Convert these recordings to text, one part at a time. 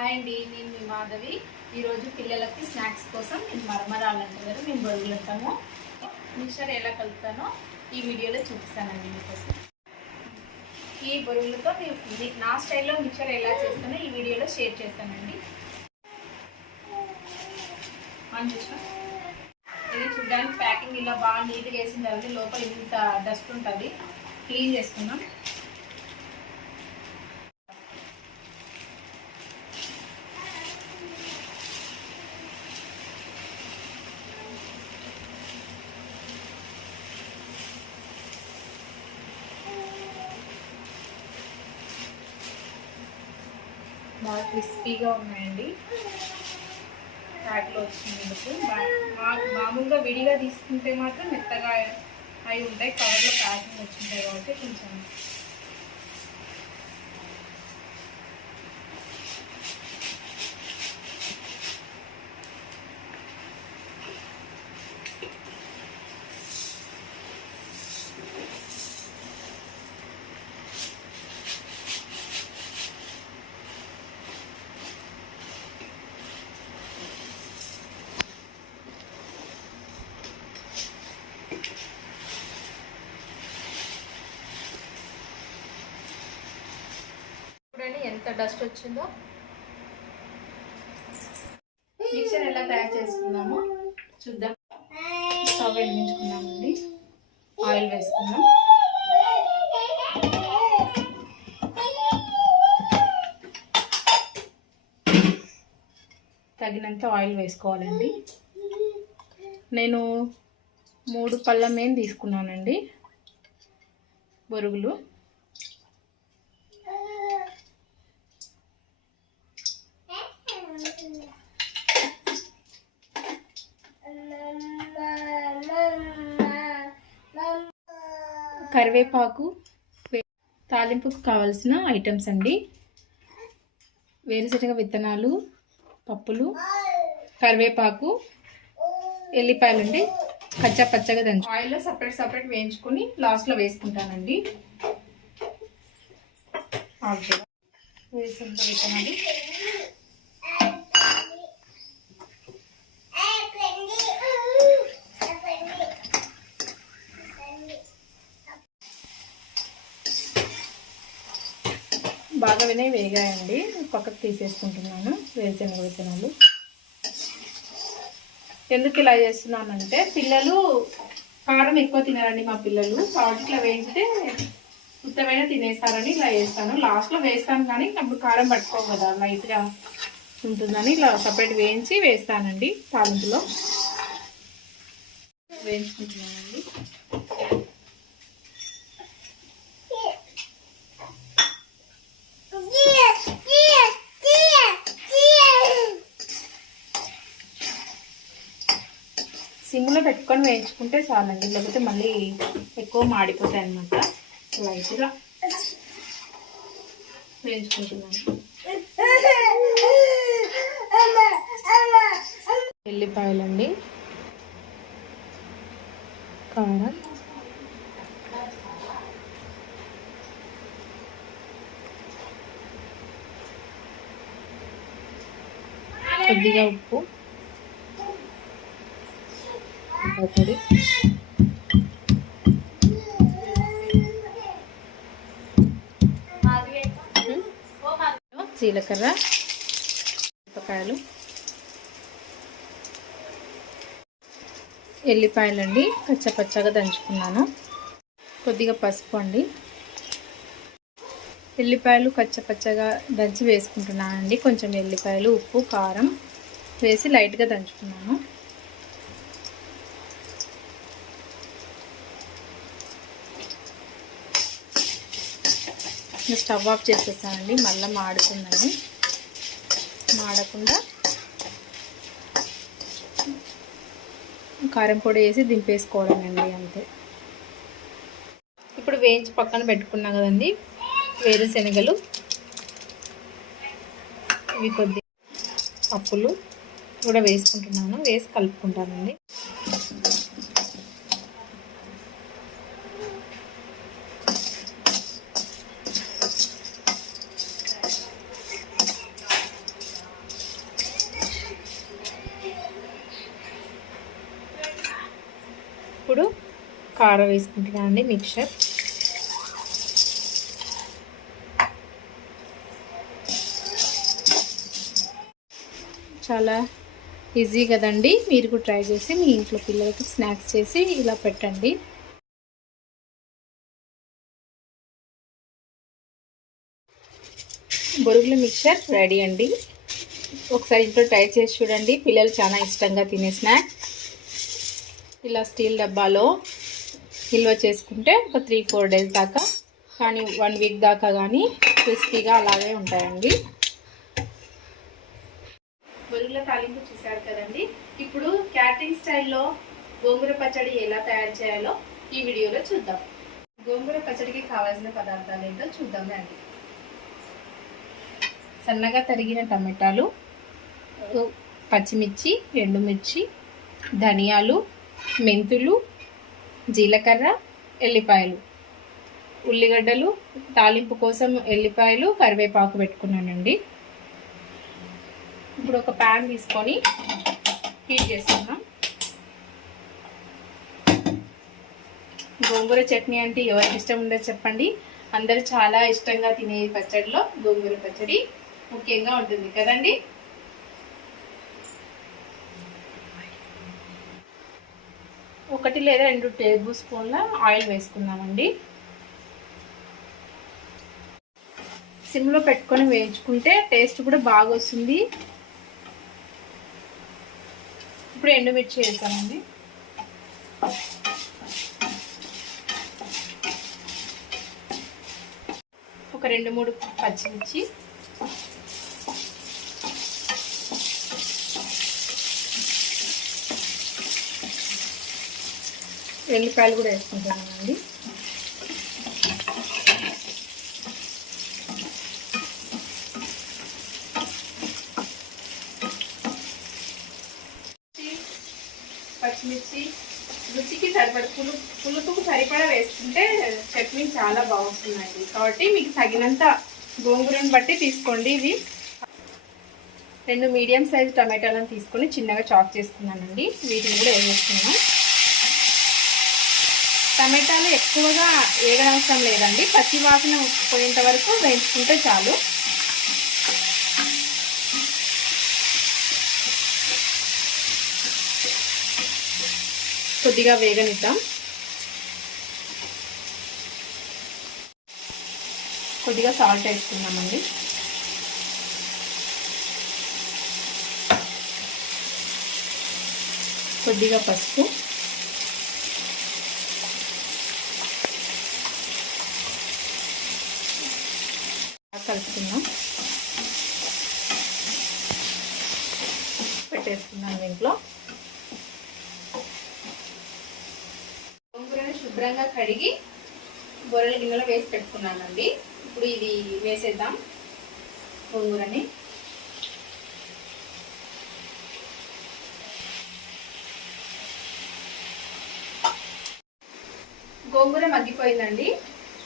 Hi అండి, నేను మీ మాధవి. ఈరోజు పిల్లలకి స్నాక్స్ కోసం నేను మరమరాలు అంటారు, మేము బొరుగులు అంటాము. మిక్చర్ ఎలా కలుపుతానో ఈ వీడియోలో చూపిస్తానండి మీకోసం. ఈ బొరుగులతో నా స్టైల్లో మిక్చర్ ఎలా చేస్తానో ఈ వీడియోలో షేర్ చేస్తానండి. ఇది చూడడానికి ప్యాకింగ్ ఇలా బాగా నీట్గా వేసిన తర్వాత లోపల ఇంత డస్ట్ ఉంటుంది. క్లీన్ చేసుకున్నాం. బాగా క్రిస్పీగా ఉన్నాయండి. ప్యాక్లో వచ్చినందుకు మామూలుగా విడిగా తీసుకుంటే మాత్రం మెత్తగా అయి ఉంటాయి. కవర్లో ప్యాకింగ్ వచ్చింటాయి కాబట్టి కొంచెం ఎంత డస్ట్ వచ్చిందో. మిక్చర్ ఎలా తయారు చేసుకుందామో చూద్దాం. స్టవ్ వెలిగించుకున్నామండి, ఆయిల్ వేసుకుందాం. తగినంత ఆయిల్ వేసుకోవాలండి. నేను 3 పళ్ళ మేం తీసుకున్నానండి బొరుగులు. కరివేపాకు, తాలింపుకు కావాల్సిన ఐటమ్స్ అండి: వేరుశనగ విత్తనాలు, పప్పులు, కరివేపాకు, ఎల్లిపాయలు అండి. పచ్చగా దంచు ఆయిల్లో సపరేట్ వేయించుకొని లాస్ట్లో వేసుకుంటానండి. వేరుశనగ విత్తనాలు, బాగా వేగాయండి. పక్కకు తీసేసుకుంటున్నాను వేరుశనగ విత్తనాలు. ఎందుకు ఇలా చేస్తున్నానంటే పిల్లలు కారం ఎక్కువ తినారండి మా పిల్లలు. కాబట్టి ఇట్లా వేయిస్తే ఉత్తమైన తినేస్తారని ఇలా వేస్తాను. లాస్ట్లో వేస్తాను కానీ అప్పుడు కారం పట్టుకోవు కదా, లైట్గా ఉంటుందని ఇలా సపరేట్ వేయించి వేస్తానండి. తాలింపులో వేయించుకుంటున్నానండి. సిమ్లో పెట్టుకొని వేయించుకుంటే చాలండి, లేకపోతే మళ్ళీ ఎక్కువ మాడిపోతాయి అన్నమాట. లైట్గా వేయించుకుంటున్నాను. ఎల్లిపాయలండి, కారం, కొద్దిగా ఉప్పు, పొడి, జీలకర్ర, మిరపకాయలు, ఎల్లిపాయలండి పచ్చగా దంచుకున్నాను. కొద్దిగా పసుపు అండి. ఎల్లిపాయలు పచ్చగా దంచి వేసుకుంటున్నానండి. కొంచెం ఎల్లిపాయలు, ఉప్పు, కారం వేసి లైట్గా దంచుకున్నాను. స్టవ్ ఆఫ్ చేసేసానండి, మళ్ళీ మాడకుండా కారం పొడి వేసి దింపేసుకోవడమేనండి, అంతే. ఇప్పుడు వేయించి పక్కన పెట్టుకున్నా కదండి వేరుశనగలు, ఇవి కొద్ది పప్పులు కూడా వేసుకుంటున్నాను. వేసి కలుపుకుంటానండి. కారం వేసుకుంటున్నాను అండి మిక్చర్. చాలా ఈజీ కదండి, మీరు కూడా ట్రై చేసి మీ ఇంట్లో పిల్లలకి స్నాక్స్ చేసి ఇలా పెట్టండి. బొరుగుల మిక్చర్ రెడీ అండి. ఒకసారి ఇంట్లో ట్రై చేసి చూడండి, పిల్లలు చాలా ఇష్టంగా తినే స్నాక్. ఇలా స్టీల్ డబ్బాలో నిల్వ చేసుకుంటే ఒక 3-4 డేస్ దాకా కానీ 1 వీక్ దాకా కానీ క్రిస్పీగా అలాగే ఉంటాయండి. బొరుగుల తాలింపు చూసారు కదండి. ఇప్పుడు క్యాటరింగ్ స్టైల్లో గోంగూర పచ్చడి ఎలా తయారు చేయాలో ఈ వీడియోలో చూద్దాం. గోంగూర పచ్చడికి కావాల్సిన పదార్థాలు ఏంటో చూద్దాం రండి. సన్నగా తరిగిన టమాటాలు, పచ్చిమిర్చి, ఎండుమిర్చి, ధనియాలు, మెంతులు, జీలకర్ర, ఎల్లిపాయలు, ఉల్లిగడ్డలు, తాలింపు కోసం ఎల్లిపాయలు, కరివేపాకు పెట్టుకున్నానండి. ఇప్పుడు ఒక ప్యాన్ తీసుకొని హీట్ చేసుకున్నాం. గోంగూర చట్నీ అంటే ఎవరికి ఇష్టం ఉండదు చెప్పండి. అందరూ చాలా ఇష్టంగా తినే పచ్చడిలో గోంగూర పచ్చడి ముఖ్యంగా ఉంటుంది కదండి. ఒకటి లేదా 2 టేబుల్ స్పూన్ల ఆయిల్ వేసుకున్నామండి. సిమ్లో పెట్టుకొని వేయించుకుంటే టేస్ట్ కూడా బాగా వస్తుంది. ఇప్పుడు ఎండుమిర్చి వేసామండి. ఒక 2-3 పచ్చిమిర్చి, ఎల్లిపాయలు కూడా వేసుకుంటామండి. పచ్చిమిర్చి రుచికి సరిపడ పులుపుకు సరిపడా వేసుకుంటే చట్నీ చాలా బాగుంటుందండి. కాబట్టి మీకు తగినంత గోంగూరను బట్టి తీసుకోండి. ఇవి 2 మీడియం సైజ్ టమాటాలను తీసుకొని చిన్నగా చాప్ చేసుకున్నానండి. వీటిని కూడా వేసేస్తున్నాం. టమాటాలు ఎక్కువగా వేగనవసరం లేదండి, పచ్చి వాసన పోయేంత వరకు వేయించుకుంటే చాలు. కొద్దిగా వేగనిద్దాం. కొద్దిగా సాల్ట్ వేసుకున్నామండి. కొద్దిగా పసుపు, కలుపుకుందాం. పెట్టేసుకున్నాం దీంట్లో. గోంగూరని శుభ్రంగా కడిగి బొరల గిన్నెలో వేసి పెట్టుకున్నానండి. ఇప్పుడు ఇది వేసేద్దాం గోంగూరని. గోంగూర మగ్గిపోయిందండి.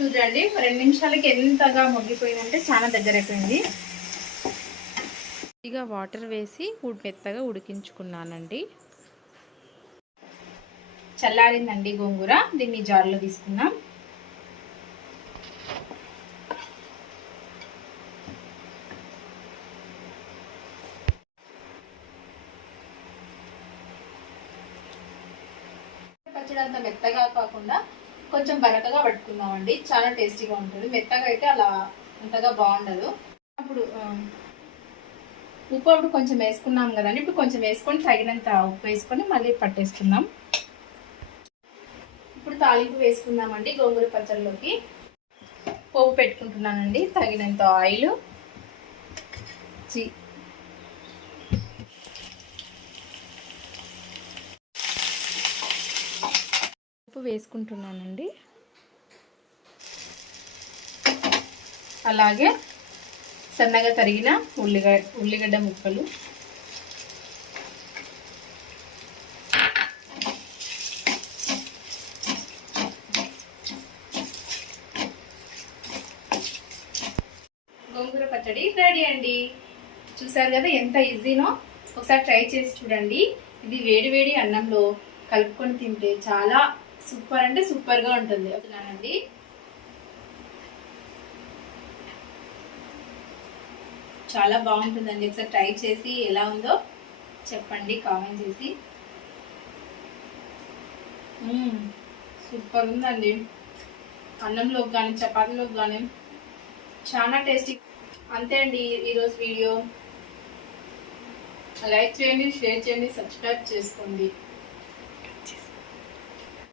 చూడండి, 2 నిమిషాలకి ఎంతగా మగ్గిపోయిందంటే చాలా దగ్గర అయిపోయింది. కొద్దిగా వాటర్ వేసి మెత్తగా ఉడికించుకున్నానండి. చల్లారిందండి గోంగూర. దీన్ని జార్లో తీసుకున్నాం. పచ్చడి అంత మెత్తగా కాకుండా కొంచెం బరకగా పట్టుకుందామండి. చాలా టేస్టీగా ఉంటుంది. మెత్తగా అయితే అలా అంతగా బాగుండదు. అప్పుడు ఉప్పు అప్పుడు కొంచెం వేసుకున్నాం కదండి. ఇప్పుడు కొంచెం వేసుకొని తగినంత ఉప్పు వేసుకొని మళ్ళీ పట్టేసుకుందాం. ఇప్పుడు తాలింపు వేసుకుందామండి. గోంగూర పచ్చడిలోకి పోపు పెట్టుకుంటున్నానండి. తగినంత ఆయిల్, ఉప్పు వేసుకుంటున్నానండి. అలాగే సన్నగా తరిగిన ఉల్లిగడ్డ ముక్కలు, గోంగూర పచ్చడి రెడీ అండి. చూసారు కదా ఎంత ఈజీనో. ఒకసారి ట్రై చేసి చూడండి. ఇది వేడి వేడి అన్నంలో కలుపుకొని తింటే చాలా సూపర్ అంటే సూపర్గా ఉంటుంది. అవుతున్నానండి. చాలా బాగుంటుందండి. ఒకసారి ట్రై చేసి ఎలా ఉందో చెప్పండి కామెంట్ చేసి. సూపర్ ఉందండి. అన్నంలోకి కానీ చపాతీలోకి కానీ చాలా టేస్టీ. అంతే అండి ఈరోజు వీడియో. లైక్ చేయండి, షేర్ చేయండి, సబ్స్క్రైబ్ చేసుకోండి.